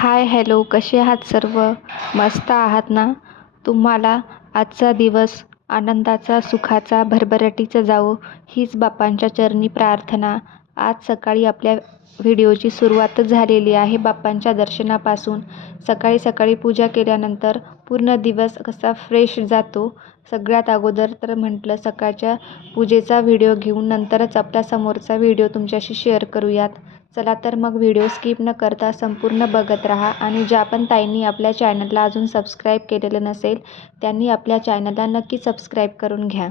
Hi hello, कसे आहात सर्व? मस्त आहात ना? तुम्हाला आजचा दिवस आनंदाचा, सुखाचा, भरभराटीचा जावो हीच बाप्पांच्या चरणी प्रार्थना. आज सकाळी आपल्या व्हिडिओची सुरुवातच झालेली आहे बाप्पांच्या दर्शनापासून. सकाळी सकाळी पूजा केल्यानंतर पूर्ण दिवस कसा फ्रेश जातो. सगळ्यात अगोदर तर म्हटलं सकाळच्या पूजेचा व्हिडिओ घेऊन नंतरच आपल्या समोरचा व्हिडिओ तुमच्याशी शेअर करूयात. चला तर मग व्हिडिओ स्किप न करता संपूर्ण बघत राहा. आणि ज्या पण ताईंनी आपल्या चॅनलला अजून सबस्क्राईब केलेलं नसेल त्यांनी आपल्या चॅनलला नक्की सबस्क्राईब करून घ्या.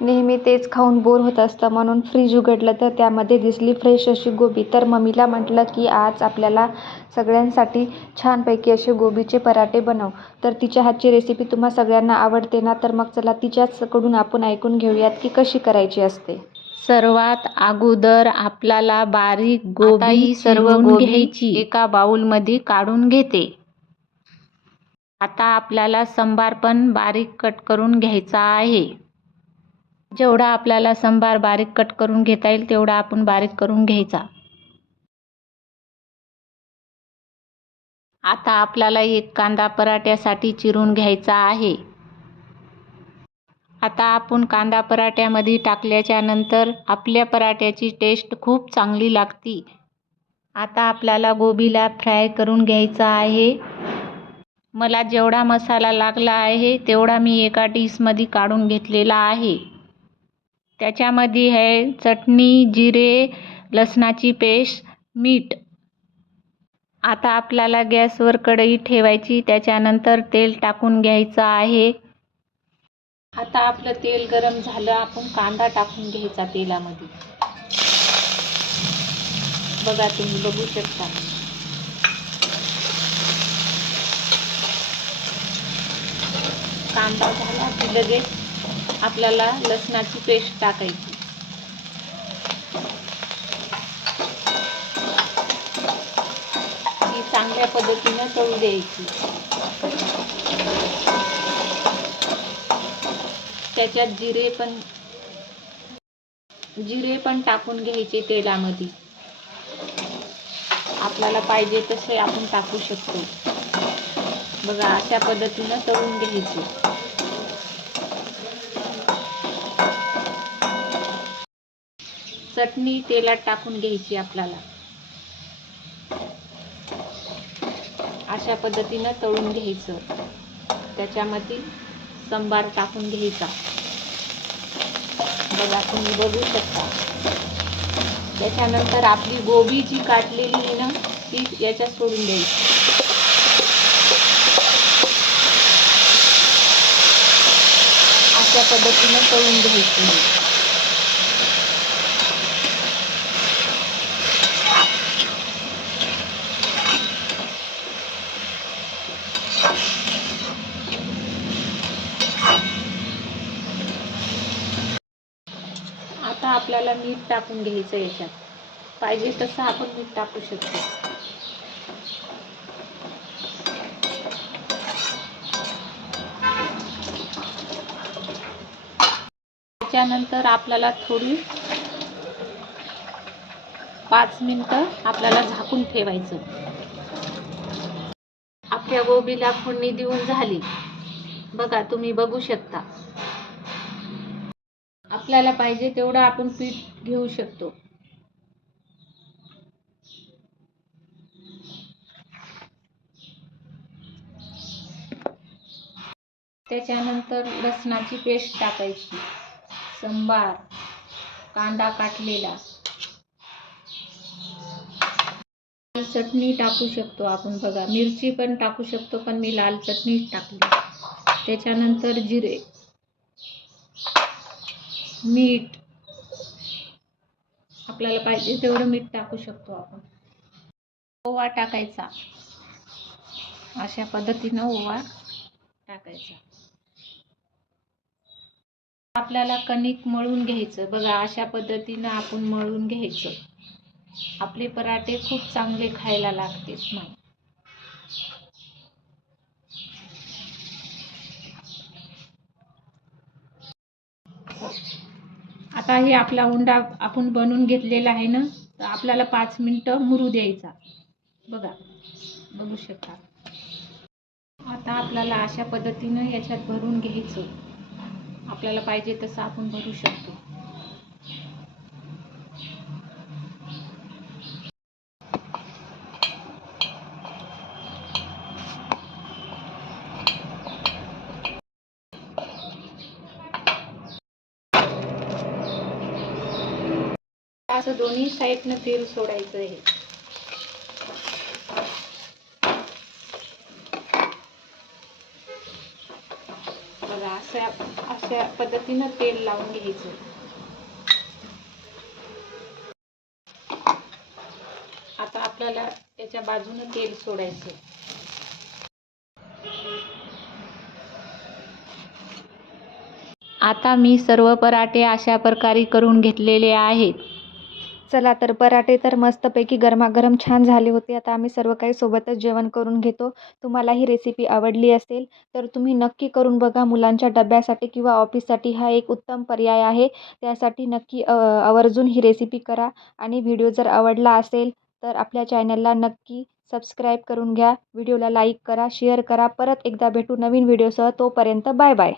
नेहमी तेच खाऊन बोर होत असतं, म्हणून फ्रीज उघडलं तर त्यामध्ये दिसली फ्रेश अशी गोबी. तर मम्मीला म्हटलं की आज आपल्याला सगळ्यांसाठी छानपैकी असे गोबीचे पराठे बनव. तर तिच्या हातची रेसिपी तुम्हा सगळ्यांना आवडते ना, तर मग चला तिच्याचकडून आपण ऐकून घेऊयात की कशी करायची असते. सर्वात अगोदर आपल्याला बारीक गोबी सर्व घ्यायची, एका बाउलमध्ये काढून घेते. आता आपल्याला सांबार पण बारीक कट करून घ्यायचा आहे. जेवढा आपल्याला सांबार बारीक कट करून घेता येईल तेवढा आपण बारीक करून घ्यायचा. आता आपल्याला एक कांदा पराठ्यासाठी चिरून घ्यायचा आहे. आता आपण कांदा पराठ्यामध्ये टाकल्याच्या नंतर आपल्या पराठ्याची टेस्ट खूप चांगली लागते. आता आपल्याला गोबीला फ्राय करून घ्यायचा आहे. मला जेवढा मसाला लागला आहे तेवढा मी एका डिशमध्ये काढून घेतलेला आहे. त्याच्यामध्ये आहे चटणी, जिरे, लसणाची पेस्ट, मीठ. आता आपल्याला गॅसवर कढई ठेवायची, त्याच्यानंतर तेल टाकून घ्यायचं आहे. आता आपलं तेल गरम झालं, आपण कांदा टाकून घ्यायचा तेलामध्ये. बघा, तुम्ही बघू शकता. कांदा झाला की लगेच आपल्याला लसणाची पेस्ट टाकायची. ती चांगल्या पद्धतीनं तळू द्यायची. त्याच्यात जिरे पण टाकून घ्यायचे तेलामध्ये. आपल्याला पाहिजे तसे आपण टाकू शकतो. बघा, अशा पद्धतीनं तळून घ्यायचे. चटणी तेलात टाकून घ्यायची आपल्याला. अशा पद्धतीनं तळून घ्यायचं. त्याच्यामध्ये सांबार टाकून घ्यायचा. बघा, तुम्ही बघू शकता. त्याच्यानंतर आपली गोबी जी काटलेली आहे ना, ती याच्यात सोडून द्यायची. अशा पद्धतीनं तळून घ्यायची. आता आपल्याला मीठ टाकून घ्यायचं. याच्यात पाहिजे तसं आपण मीठ टाकू शकतो. त्याच्यानंतर आपल्याला थोडी 5 मिनिटं आपल्याला झाकून ठेवायचं. आपल्या गोबीला फोडणी देऊन झाली. बघा, तुम्ही बघू शकता. आपल्याला पाहिजे तेवढं आपण पीठ घेऊ शकतो. त्याच्यानंतर लसणाची पेस्ट टाकायची, सांबार, कांदा काटलेला, चटणी टाकू शकतो आपण. बघा, मिरची पण टाकू शकतो, पण मी लाल चटणीच टाकली. त्याच्यानंतर जिरे, मीठ, आपल्याला पाहिजे तेवढं मीठ टाकू शकतो आपण. ओवा टाकायचा. अशा पद्धतीनं ओवा टाकायचा. आपल्याला कणिक मळून घ्यायचं. बघा, अशा पद्धतीनं आपण मळून घ्यायचं. आपले पराठे खूप चांगले खायला लागतात मग. आता हे आपला उंडा आपण बनवून घेतलेला आहे ना, तर आपल्याला 5 मिनिटं मुरू द्यायचा. बघा, बघू शकता. आता आपल्याला अशा पद्धतीनं याच्यात भरून घ्यायचं. आपल्याला पाहिजे तसं आपण भरू शकतो. असं दोन्ही साईडनं तेल सोडायचं आहे. बघा अशा पद्धतीनं तेल लावून घ्यायचं. आता आपल्याला याच्या बाजूनं तेल सोडायचं. आता मी सर्व पराठे अशा प्रकारे करून घेतलेले आहेत. चला तर पराठे तर मस्तपैकी गरमागरम छान झाले होते. आता आम्ही सर्व काही सोबतच जेवण करून घेतो. तुम्हाला ही रेसिपी आवडली असेल तर तुम्ही नक्की करून बघा. मुलांच्या डब्यासाठी किंवा ऑफिससाठी हा एक उत्तम पर्याय आहे. त्यासाठी नक्की आवर्जून ही रेसिपी करा. आणि व्हिडिओ जर आवडला असेल तर आपल्या चॅनलला नक्की सबस्क्राईब करून घ्या. व्हिडिओला लाईक करा, शेअर करा. परत एकदा भेटू नवीन व्हिडिओसह. तोपर्यंत बाय बाय.